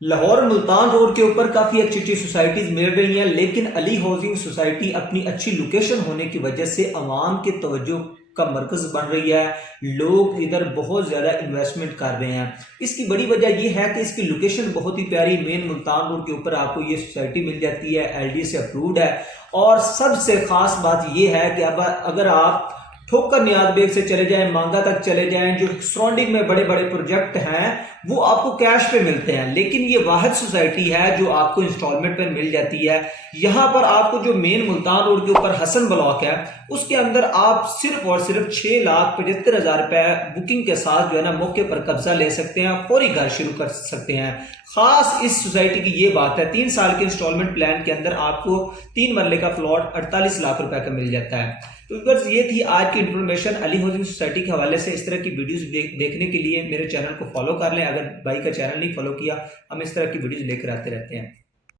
Lahore Multan road کے اوپر کافی اچھی اچھی سوسائٹیز مل رہی ہیں، لیکن علی ہاؤسنگ سوسائٹی اپنی اچھی لوکیشن ہونے کی وجہ سے عوام کے توجہ کا مرکز بن رہی ہے۔ لوگ ادھر بہت زیادہ انویسٹمنٹ کر رہے ہیں۔ اس کی بڑی وجہ یہ ہے کہ اس کی لوکیشن بہت ہی پیاری، مین ملتان روڈ کے اوپر آپ کو یہ سوسائٹی مل جاتی ہے، ایل ڈی سے اپروڈ ہے، اور سب سے خاص بات یہ ہے کہ اب اگر آپ ٹھوکر نیاز بیگ سے چلے جائیں، مانگا تک چلے جائیں، جو سراؤنڈنگ میں بڑے بڑے پروجیکٹ ہیں وہ آپ کو کیش پہ ملتے ہیں، لیکن یہ واحد سوسائٹی ہے جو آپ کو انسٹالمنٹ پہ مل جاتی ہے۔ یہاں پر آپ کو جو مین ملتان روڈ کے اوپر حسن بلاک ہے، اس کے اندر آپ صرف اور صرف 6,75,000 روپے بکنگ کے ساتھ جو ہے نا موقع پر قبضہ لے سکتے ہیں، فوری گھر شروع کر سکتے ہیں۔ خاص اس سوسائٹی کی یہ بات ہے، 3 سال کے انسٹالمنٹ پلان کے اندر آپ کو 3 مرلے کا پلاٹ 48 لاکھ روپے کا مل جاتا ہے۔ تو بس یہ تھی آج کی انفارمیشن علی ہاؤسنگ سوسائٹی کے حوالے سے۔ اس طرح کی ویڈیوز دیکھنے کے لیے میرے چینل کو فالو کر لیں، اگر بھائی کا چینل نہیں فالو کیا، ہم اس طرح کی ویڈیوز لے کر آتے رہتے ہیں۔